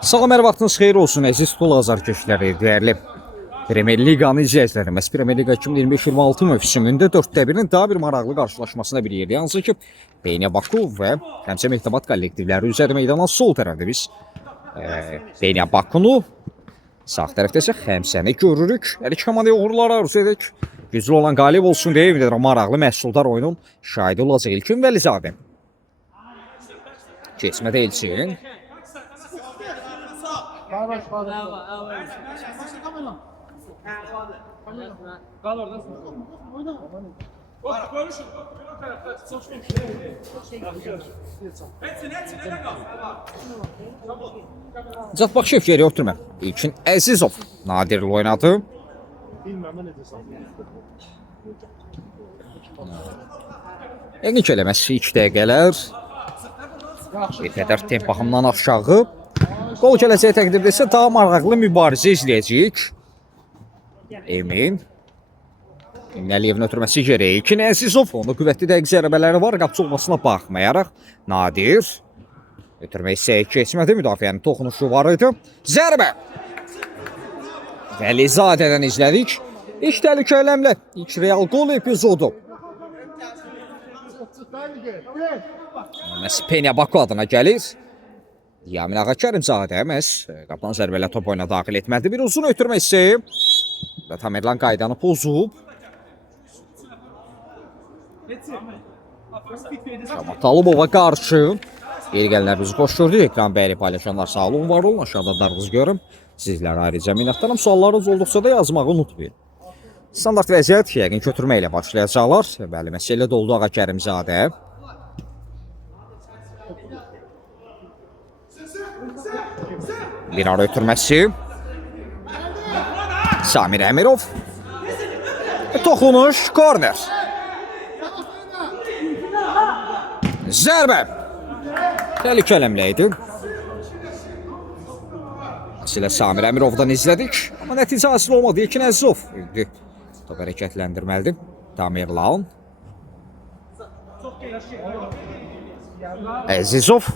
Salam, hər vaxtınız xeyir olsun əziz Tula azarkeşləri, dəyərli Premier Liqanı izləyicilərimiz. Premier Liqa 2025-26 mövsümündə 4-1-in daha bir maraqlı qarşılaşmasına bir yerdə. Hansı ki, Beyni Baku və Həmsə Mehtabat kollektivləri üzəri meydana sol tərəfdə biz Beyni Bakunu, sağ tərəfdə isə Həmsəni görürük. Hər iki komandaya uğurlar arzu edirik. Güclü olan qalib olsun deyə ümid edirəm. Maraqlı məhsuldar oyunun şahidi olacaq İlkin Vəlizadə. Keçmədə Elçin. Nicat Baxşev geriyə ötürmə. İlkin Əzizov Nadirli oynadı. Əgnik eləməsi 2 dəqiqələr. Bir qədər temp baxımdan aşağı. Qol gələcəyi təqdirdə isə daha maraqlı mübarizə izləyəcəyik. Emin. Əliyevin ötürməsi geriyə. İlkin Əzizov. Onda qüvvətli dəqiq zərbələri var. Qapçı olmasına baxmayaraq. Nadir. Ötürmə hissəyə keçmədi. Müdafiənin toxunuşu var idi. Zərbə. Vəlizadədən izlədik. İlk təhlükələmlə. İlk real qol epizodu. Məhz Penya Baku adına gəlir. Yamin Ağa Kərimzadə məhz qaplan zərbələ top oyuna daxil etmədi. Bir uzun ötürmə hissəyi. Tamerlan qaydanı pozub. Talibova qarşı. Yeri gələnlər bizi xoş gördük. Ekran bəyəli paylaşanlar sağ olun, var olun. Aşağıda darınızı görüm. Sizlərə ayrıca minnətdarım. Suallarınız olduqsa da yazmağı unutmayın. Standart vəziyyət yəqin götürmə ilə başlayacaqlar. Bəli, məsələ doldu Ağa Kərimzadə. Bir ara ötürməsi. Samir Əmirov. Toxunuş, korner. Zərbə. Təhlükələmlə idi. Silə Samir Əmirovdan izlədik. Amma nəticə hasil olmadı. İlkin Əzizov idi. Top hərəkətləndirməlidir. Tamerlan. Əzizov.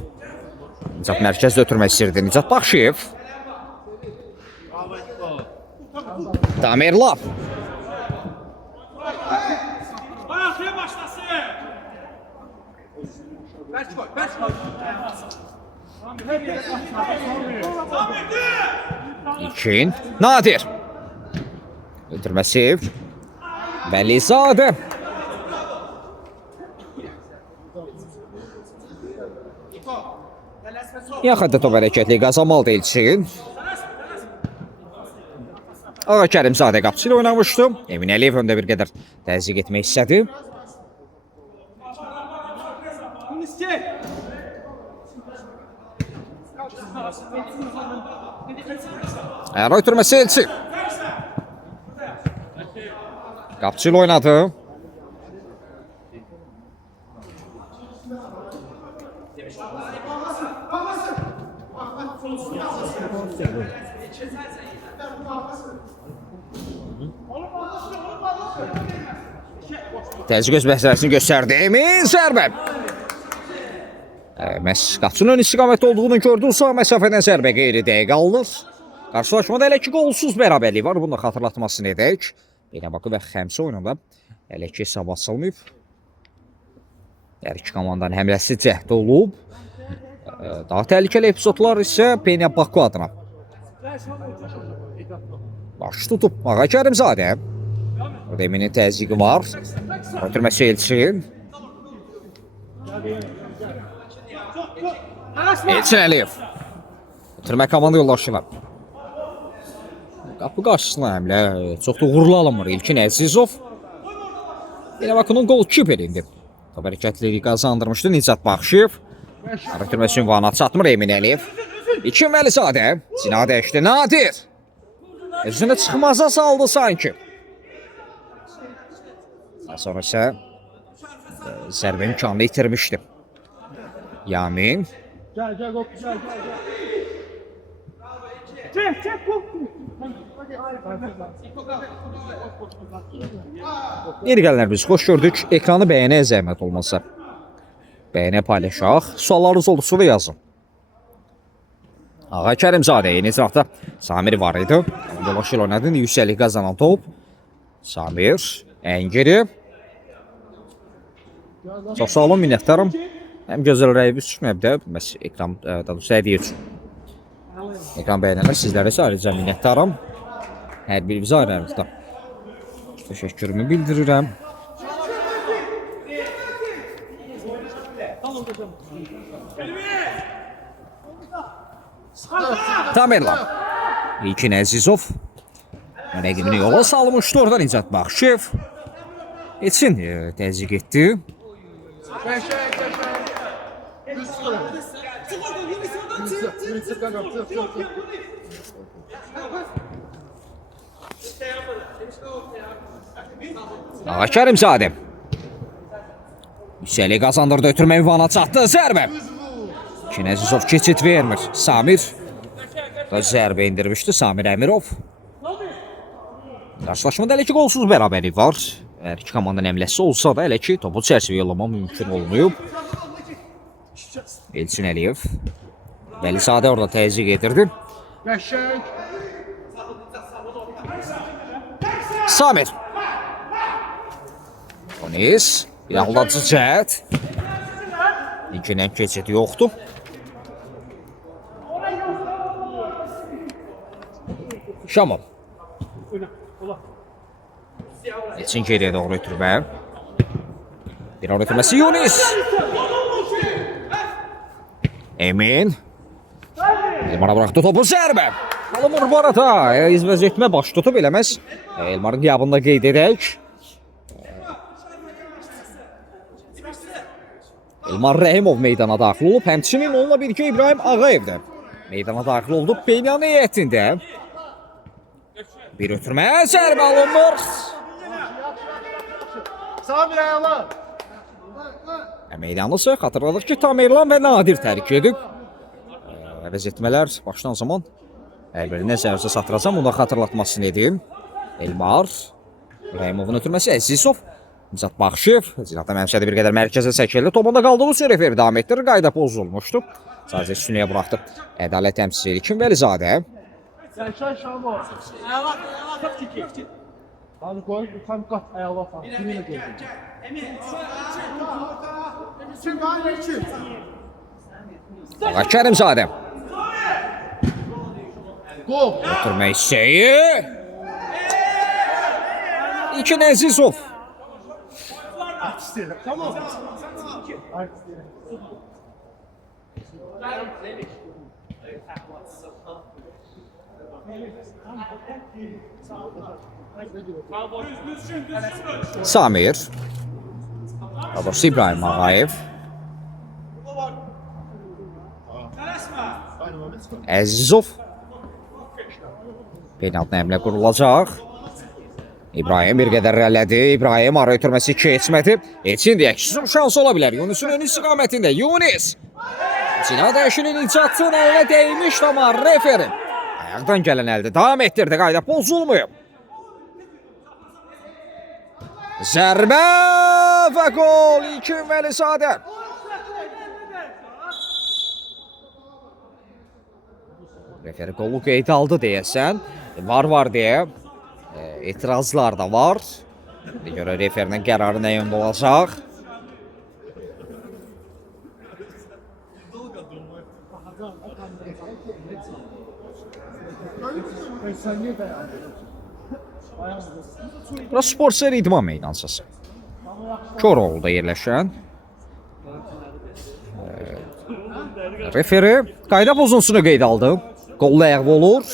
Nicat mərkəzdə ötürmək istəyirdi. Nicat Baxşev. Tamerlan. İlkin Nadir. Ötürməsi Vəlizadə. Yaxında top hərəkətli qazanmalı Elçin. Ağa Kərimzadə qapçı ilə oynamışdı. Emin Əliyev öndə bir qədər təzyiq etmək istədi. Əra ötürməsi Elçin. Qapçı ilə oynadı. Təzyiq öz məsələsini göstərdi. Emin zərbə. Məhz qapçının istiqamətdə olduğunu gördü. Sağ məsafədən zərbə qeyri dəqiq alınır. Qarşılaşmada hələ ki qolsuz bərabərlik var. Bunu da xatırlatmasını edək. Beyni Baku və Həmsə oyununda hələ ki hesab açılmayıb. Hər iki komandanın həmləsi cəhd olub. Daha təhlükəli epizodlar isə Beyni Baku adına. Baş tutub Ağa Kərimzadə. Eminin təzyiqi var. Ötürməsi Elçin. Elçin Əliyev. Ötürmə komanda yoldaşılar. Qapı qarşısına həmlə çox da uğurlu alınmır. İlkin Əzizov. Beyni Bakunun qol kiperindi. Top hərəkətliyi qazandırmışdı Nicat Baxşev. Ötürməsi ünvana çatmır Emin Əliyev. İlkin Vəlizadə. Cina dəyişdi Nadir. Özünü çıxmaza saldı sanki. Sonra isə zərbə imkanını itirmişdi. Yamin. Yeri gələnlər biz xoş gördük. Ekranı bəyənə zəhmət olmasa. Bəyənə paylaşaq. Suallarınız olduqsa da yazın. Ağa Kərimzadə yeni sıraqda Samir var idi. Dolaşıl oynadı. Yüksəlik qazanan top. Samir. Əngiri. Çox sağ olun, minnətdarım. Həm gözəl rəyimiz çıxmayıb da. Bəs ekran daha doğrusu hədiyyə üçün. Ekran bəyənənlər sizlərə isə ayrıca minnətdarım. Hər birimizə ayrı-ayrılıqda təşəkkürümü bildirirəm. Tamerlan. İlkin Əzizov. Rəqibini yola salmışdı. Oradan İcat Baxşev. Etsin təzyiq etdi. Ağa Kərimzadə. Yüksəlik qazandırdı, ötürmə ünvana çatdı. Zərbə. İlkin Əzizov keçid vermir. Samir da zərbə indirmişdi. Samir Əmirov. Qarşılaşmada elə ki qolsuz bərabərlik var. Hər iki komandanın əmləsi olsa da elə ki topu çərçivə yollama mümkün olmayıb. Elçin Əliyev. Bəlizadə orada təzyiq edirdi. Samir. Onis. Bir ağladıcı cəhət. İlkinin keçidi yoxdur. Şamov. Elçin geriyə doğru ötürmə. Bir ara ötürməsi Yunis. Emin. Elmara bıraxdı topu, zərbə. Alımır bu arada. İzvəzetmə baş tutub eləməz. Elmarın qiyabında qeyd edək. Elmar Rəhimov meydana daxil olub. Həmçinin onunla birgə İbrahim Ağayev də meydana daxil oldu. Peynyanı heyətində. Bir ötürmə, zərbə alınmır. Samir ayağlar. Meydanı isə xatırladıq ki, Tamerlan və Nadir tərk edib. Əvəz etmələr başdan zaman əlbərinə zərcə satıracam, onu da xatırlatmasını edeyim. Elmar, Rəhimovun ötürməsi Əzizov, İcat Baxşev, Zinatda məmşədə bir qədər mərkəzə çəkildi. Topunda qaldığı üçün referi davam etdirir, qayda pozulmuşdu. Sadəcə üstünlüyə buraxdı. Ədalət təmsilçisi İlkin Vəlizade. Yaşar Şamo. Ayağlar çəkir. Hadi koy, tam qat ayağlar falan. Kiminlə gəlir? Ağa Kərimzadə. Gol. Ötürmə hissəyi. İlkin Əzizov. Tamam. Samir. Doğrusu İbrahim Ağayev. Əzizov. Penaltı əmlə qurulacaq. İbrahim bir qədər rəllədi. İbrahim ara ötürməsi keçmədi. Etsin deyək, şansı ola bilər. Yunisin ön istiqamətində. Yunis. Cinad Əşinin icatın əlinə dəymiş, amma referi ayaqdan gələn əldə davam etdirdi. Qayda pozulmayıb. Zərbə və gol. İlkin Vəlizadə. Referi qolu qeyd aldı deyəsən. Var deyə etirazlar da var. Görə referinin qərarı nə yöndə olacaq? Burası Sportsel İdman Meydançası. Koroğlu'da yerləşən. Referi qayda pozunsunu qeyd aldı. Qol ləğv olur.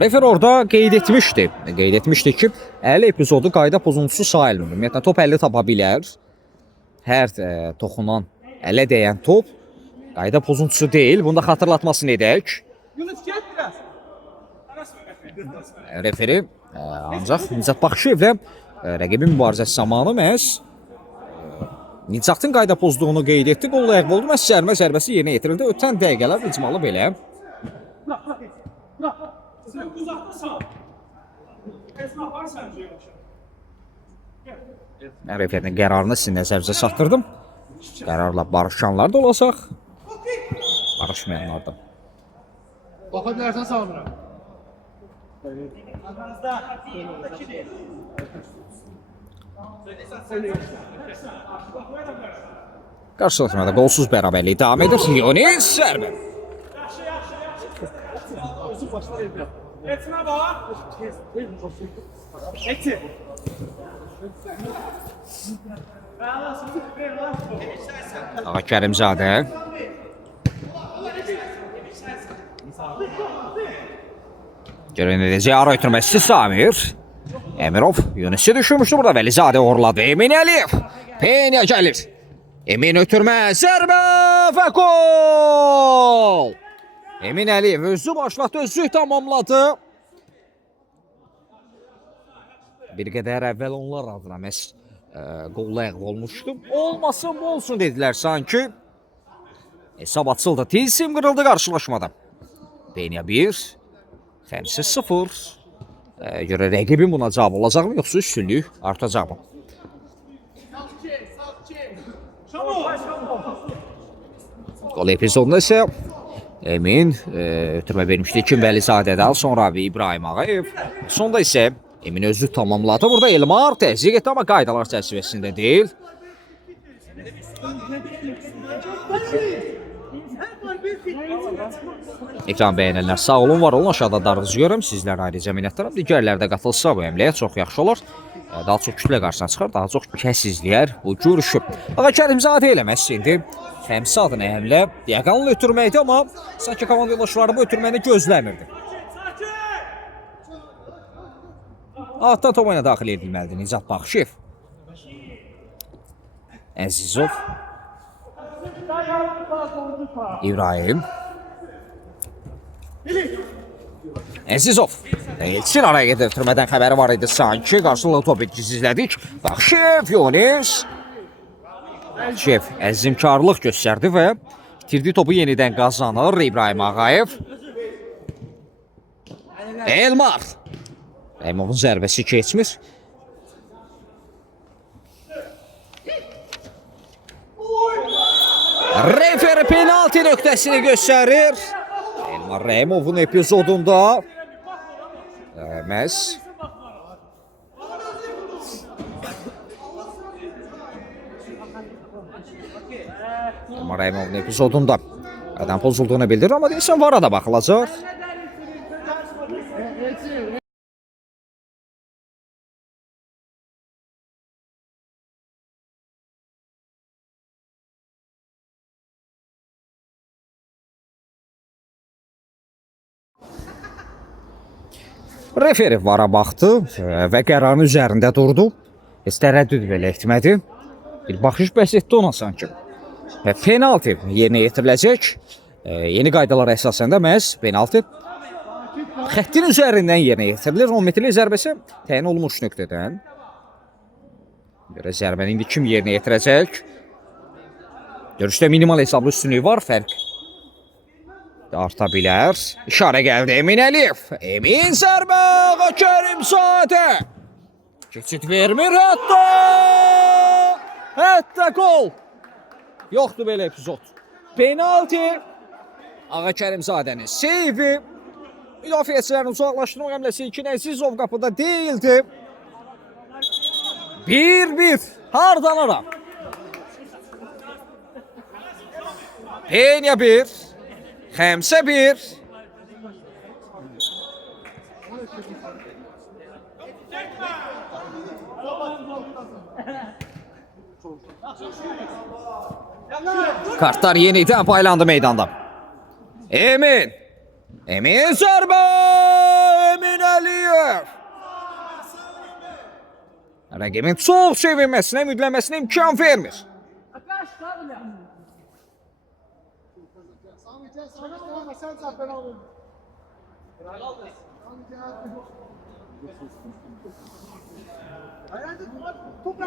Refer orada qeyd etmişdi ki, 50 epizodu qayda pozuntusu sayılmır. Ümumiyyətlə top 50 tapa bilər. Hər toxunan ələ dəyən top qayda pozuntusu deyil. Bunu da xatırlatmasını edək. Referi ancaq Nicat Baxşevlə rəqibin mübarizəsi zamanı məhz Nicatın qayda pozduğunu qeyd etdi. Qol ləğv oldu. Zərbəsi yerinə yetirildi. Ötən dəqiqələr icmalı belə. Sen uzakta sağ. Esma var sence yavaş. Referin qərarını sizin nəzərinizə çatdırdım. Qərarla barışanlar da olacaq, barışmayanlar da. Bakabilirsen sağlamına. Qarşılaşmada qolsuz bərabərlik davam edir. Yonis zərbə. Etme bak. Eti. Ağa Kərimzadə. Görün edəcək ara ötürməsi Samir. Emirov Yunus'u düşürmüşdü burada. Vəlizadə uğurladı. Emin Əliyev. Penya gəlir. Emin ötürmə. Zərbə və gol. Emin Əliyev özü başlatdı. Özü tamamladı. Bir qədər əvvəl onlar adına məhz qol ləğv olmuşdu. Olmasın bu olsun dedilər sanki. Hesab açıldı. Tilsim qırıldı qarşılaşmada. Penya 1. Xəmsə 0. Görə rəqibin buna cavab olacaqmı, yoxsa üstünlük artacaqmı? Qol epizodunda isə Emin ötürmə vermişdi Kim Vəlizadədən, sonra İbrahim Ağayev. Sonda isə Emin özü tamamladı. Burada Elmar təzyiq etdi, amma qaydalar çərçivəsində deyil. Ekran bəyənənlər sağ olun, var olun. Aşağıda darınızı görürüm. Sizlər ayrıca minnətdaram. Digərlər də qatılsa bu əmləyə çox yaxşı olur. Daha çox kütlə qarşısına çıxar, daha çox kəs izləyər bu görüşü. Ağa Kərimzadə eləməz indi. Xəmsə adına həmlə diaqonal ötürməkdir, amma sanki komanda yoldaşları bu ötürməni gözləmirdi. Altdan top oyuna daxil edilməlidir Nicat Baxşev. Əzizov. İbrahim. Əzizov. Elçin araya gedib ötürmədən xəbəri var idi sanki. Qarşılıqlı top etkisiz izlədik. Baxşev, Yonis. Baxşev əzimkarlıq göstərdi və itirdiyi topu yenidən qazanır İbrahim Ağayev. Elmar. Elmar'ın zərbəsi keçmir. Refer penalti nöqtəsini göstərir. Elmar Rəhimovun epizodunda məhz Elmar Rəhimovun epizodunda adam pozulduğunu bildirir, amma deyəsən vara da baxılacaq. Referi vara baxdı və qərarın üzərində durdu. Heç tərəddüd belə etmədi. Bir baxış bəs etdi ona sanki. Və penalti yerinə yetiriləcək. Yeni qaydalara əsasən də məhz penalti xəttin üzərindən yerinə yetirilir. 10 metrlik zərbəsi təyin olunmuş nöqtədən. Görə zərbəni indi kim yerinə yetirəcək? Görüşdə minimal hesablı üstünlüyü var, fərq arta bilər. İşarə gəldi Emin Əliyev. Emin zərbə və Kərimzadə. Keçid vermir hətta. Hətta gol. Yoxdur belə epizod. Penalti. Ağa Kərimzadənin seyvi. Müdafiəçilərin uzaqlaşdırma həmləsi iki Əzizov qapıda deyildi. 1-1. Hardan ara? Penya 1. Xəmsə 1. Kartlar yenidən paylandı meydanda. Emin. Emin zərbə. Emin Əliyev. Rəqibin çox sevinməsinə, müdləməsinə imkan vermir.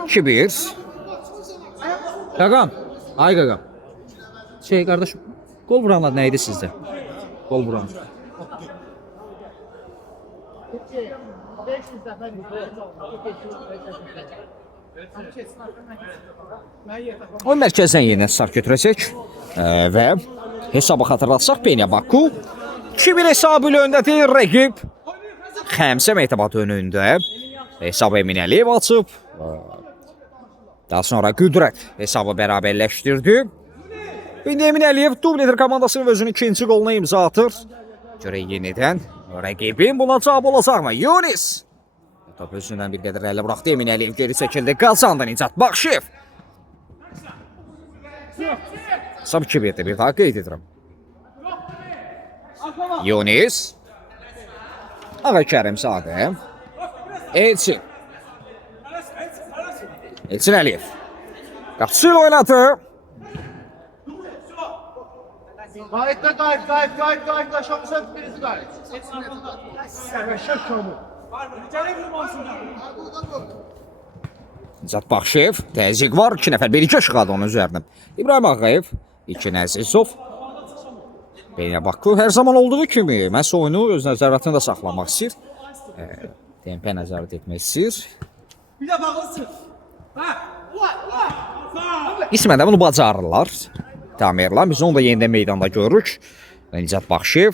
İki bir. Qaqam. Ay qaqam. Qardaşım, gol vuranlar nə idi sizdə? Gol vuran. 500 dəfə O mərkəzdən yenə start götürəcək və hesabı xatırlatsaq Benya Baku 2-1 hesabı ilə öndədir. Rəqib Xəmsə Mehtabat önündə hesabı Eminəliyev açıb. Daha sonra Qüdrət hesabı bərabərləşdirdi. İndi Eminəliyev Dubletr komandasının özünün ikinci qoluna imza atır. Görək yenidən rəqibin buna cavab olacaqmı? Yunis top özündən bir qədər ələ buraxdı. Eminəliyev geri çəkildi. Qazandı Nicat Baxşev. Sab 2-1'də bir daha qeyd edirəm. Yunis. Ağa Kərimzadə. Elçin. Elçin Əliyev. Qapısı ilə oynadı. Qayıtda. Şamısa birisi qayıt. Şək şamı. Nicat Baxşev. Təzyiq var. 2 nəfər. 1-2 şıqadı onun üzərinə. İbrahim Ağayev. İlkin Əzizov. Benya Baku hər zaman olduğu kimi məhz oyunu öz nəzarətində saxlamaq istəyir. Tempə nəzarət etmək istəyir. Bir də bağlısın. İsmən də bunu bacarırlar. Tamerlan. Biz onu da yenidən meydanda görürük. Nicat Baxşev.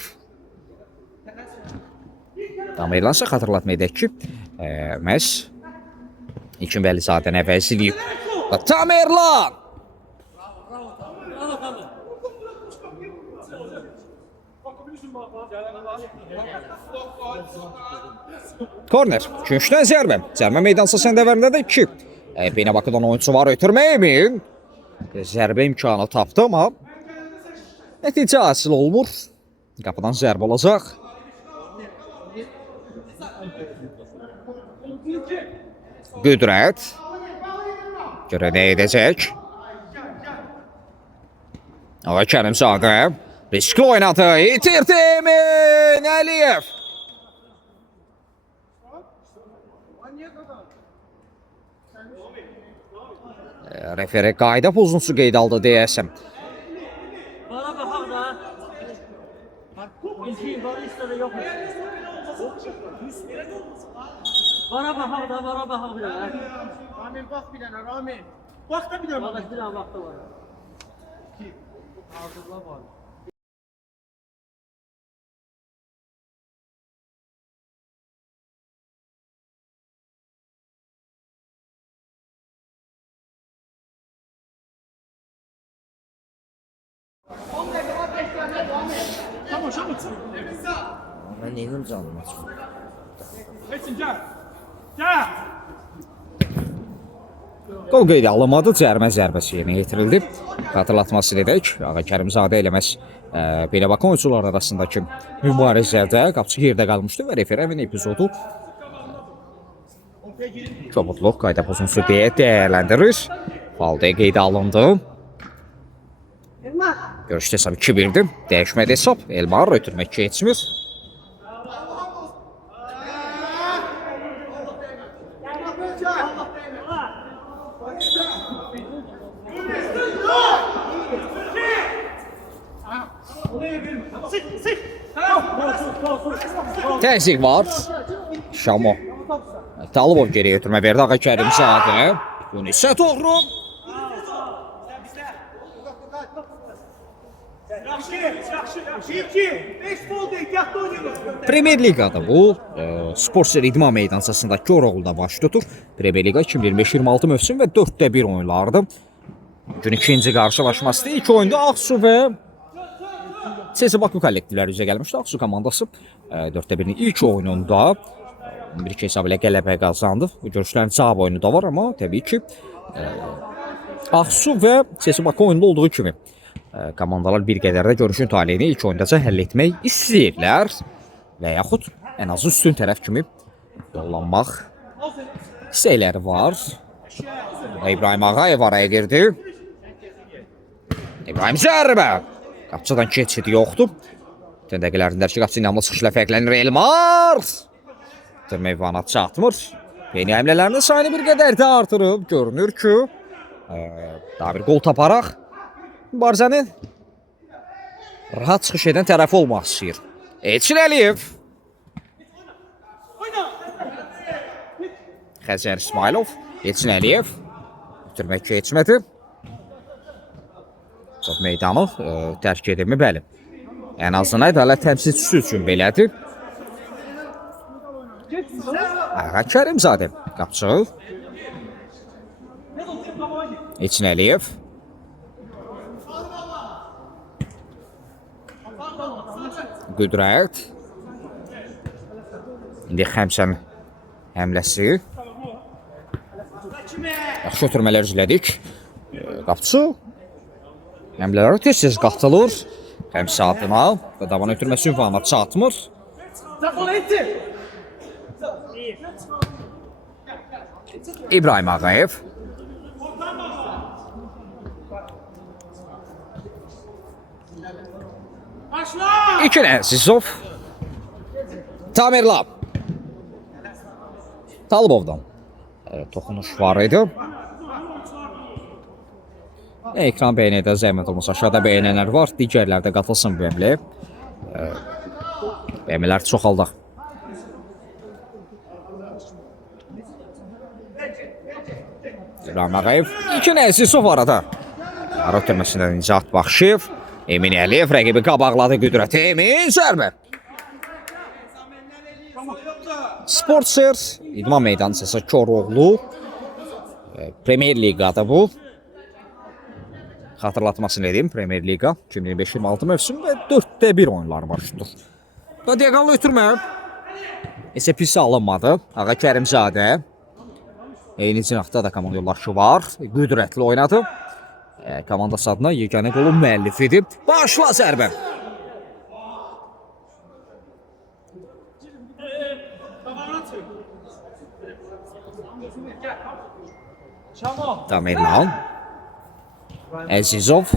Tamerlan isə xatırlatma edək ki, məhz İlkin Vəlizadəni əvəzləyib. Tamerlan! Korner. Künçdən zərbə. Zərbə meydansa səndəvərində də 2. Benya Bakudan oyuncu var ötürməyimin. Zərbə imkanı tapdı amma nəticə hasil olmur. Qapıdan zərbə olacaq. Qüdrət. Görə nə edəcək? Ağa Kərimzadə. Riskli oynadı. İtirdi Eminəliyev. Refere qayda pozuntusu qeyd aldı deyəsəm. Bana baxaq da. İlkin var, istədə yox. Bana baxaq bir dənə. Ramin bax bir dənə, Ramin. Bax da bir də. Qardaş bir dənə vaxtı var. Hazırla var. Tamam, şamıt. Mən neyim canım açım? Geçin, gel. Gel. Qol qeydə alınmadı, cərimə zərbəsi yerinə yetirildi. Xatırlatması edək, Ağa Kərimzadə ilə məhz Benya Baku oyuncular arasındakı mübarizədə qapıçı yerdə qalmışdı və refer həmin epizodu kobudluq qayda pozuntusu deyə dəyərləndirir. Falda qeydə alındı. Görüşdə hesab 2-1'dir. Dəyişmədi hesab. Elmar ötürmək keçmir. Təzyiq var. Şamo. Talibov geriyə ötürmə verdi. Ağa Kərimzadə. Yunisə doğru. Premier Ligada bu Sports İdman Meydançasında Koroğlu'da baş tutur. Premier Liga 2025-26 mövsüm və 4-1 oyunlardı. Gün ikinci qarşılaşması ilk oyunda Ağsu və CSKA Baku kollektivləri üzə gəlmişdi. Ağsu komandası 4-1'in ilk oyununda 11-2 hesab ilə qələbə qazandı. Bu görüşlərin cavab oyunu da var amma təbii ki Ağsu və CSKA Baku oyunda olduğu kimi komandalar bir qədər də görüşün taleyini ilk oyundaca həll etmək istəyirlər və yaxud ən azı üstün tərəf kimi yollanmaq istəkləri var. İbrahim Ağayev araya girdi. İbrahim zərbə. Qapçıdan keçidi yoxdur. Təndəqilərindər ki, qapçı inamlı çıxışla fərqlənir Elmar. Tırmək vanat çatmır. Benya həmlələrinin sayını bir qədər də artırıb. Görünür ki, daha bir qol taparaq mübarizənin rahat çıxış edən tərəfi olmaq istəyir. Elçin Əliyev. Xəzər İsmailov, Elçin Əliyev. Bitirmək keçmədi. Top meydanı tərk edilmi, bəli. Ən azından hələ təmsilçisi üçün belədir. Ağa Kərimzadə qapçı. Elçin Əliyev. Qüdrət. İndi Xəmsən həmləsi. Yaxşı ötürmələr izlədik. Qapçı həmlələri tez-tez qatılır. Xəmsə adına və davan ötürməsi ünvanına çatmır. İbrahim Ağayev. İkin Əzizov. Tamirlab. Talibovdan toxunuş var idi. Ekran bəyənədə zəhmət olmasa aşağıda bəyənənlər var. Digərlərdə qatılsın bu əmrə. Əmrlər çoxaldıq. İbrahim Ağayev. İkin Əzizov arada. Ara ötürməsindən Nicat Baxşev. Emin Əliyev rəqibi qabaqladı Qüdrət. Emin zərbə. Sportser, İdman Meydanı səsə Koroğlu. Premier Liqada bu. Xatırlatmasını edeyim, Premier Liqa 2025-26 mövsüm və 4-də 1 oyunlar başlayır. Və diaqonlu ötürmə. Isə pis alınmadı. Ağa Kərimzadə. Eyni cinahda da komanda yoldaşı var. Qüdrətli oynadı. Komandası adına yeganə qolun müəllifidir. Başla zərbə. Tamirlan. Əzizov.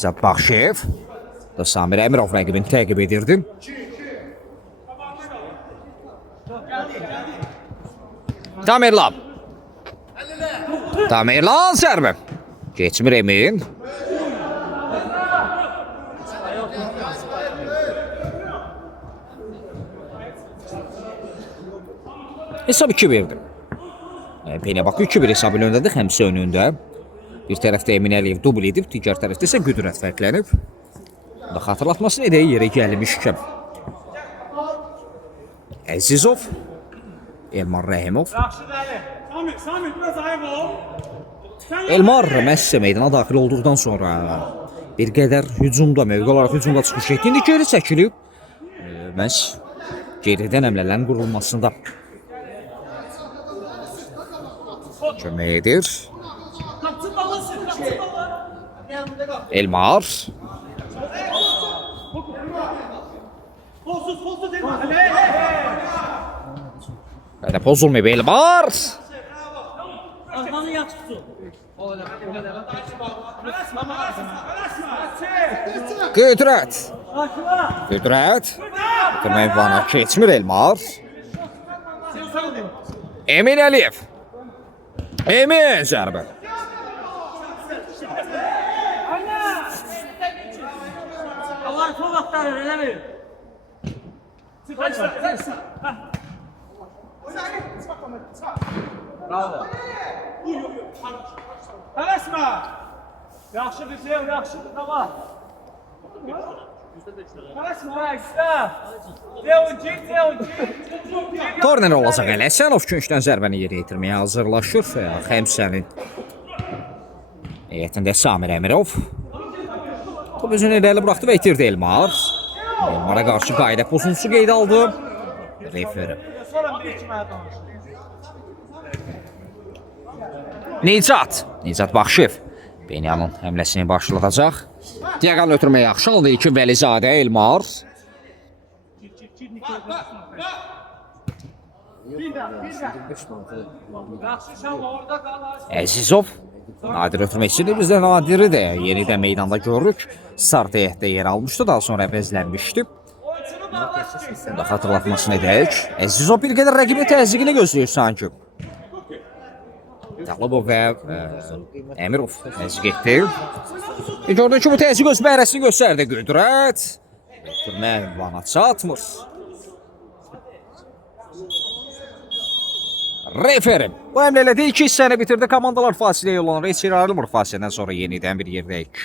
Cabbaxşev. Samir Əmirov rəqibini təqib edirdi. Tamirlan. Tamirlan zərbə. Geçmir Emin. Hesab 2 verdi. Peynə Bakı 2-1 hesabı önündədir, Xəmsə önündə. Bir tərəfdə Emin Əliyev dubl edib, digər tərəfdə isə Qüdrət fərqlənib. Xatırlatmasını edək yerə gəlmişkən. Əzizov. Elmar Rəhimov. Elmar məhsə meydana daxil olduqdan sonra bir qədər hücumda, mövqe olaraq hücumda çıxış etdi. İndi geri çəkilib. Məhz geridən əmlələrin qurulmasında kömək edir. Elmar. Belə pozulmayıb Elmar. Arxanı yaxşı tutun. Qüdrət. Qüdrət. Demək vana keçmir Elmar. Emin Əliyev. Emin zərbə. Allah sol vaxtları eləmir. Bravo. Tələsmə. Yaxşı bir şey, yaxşıdır, tamam. Tələsmə, istə. Leonci. Korner olacaq Ələsənov küncdən zərbəni yerə yetirməyə hazırlaşır. Xəmsənin heyətində Samir Əmirov. Top özünü irəli buraxdı və itirdi Elmar. Elmara qarşı qayda pozuntusu qeyd aldı. Referi. Nicat Baxşev Benyanın həmləsini başladacaq. Diaqonlu ötürmə yaxşı aldı ki Vəlizadə Elmar. Əzizov. Nadir ötürməkçidir, bizdə Nadiri də yenidən meydanda görürük. Start heyətdə yer almışdı, daha sonra əvəzlənmişdi. Xatırlatmasını edək. Əzizov bir qədər rəqibin təzyiqini gözləyir sanki. Talibov və Əmirov təzyiq etdi. Gördük ki, bu təzyiq öz bəhrəsini göstərdi. Qüdrət. Ötürmə ünvana çatmır. Referim. Bu əmrlə də 2 hissəni bitirdi. Komandalar fasiləyə yollanır. Heç yer ayrılmır fasilədən sonra yenidən bir yerdəyik.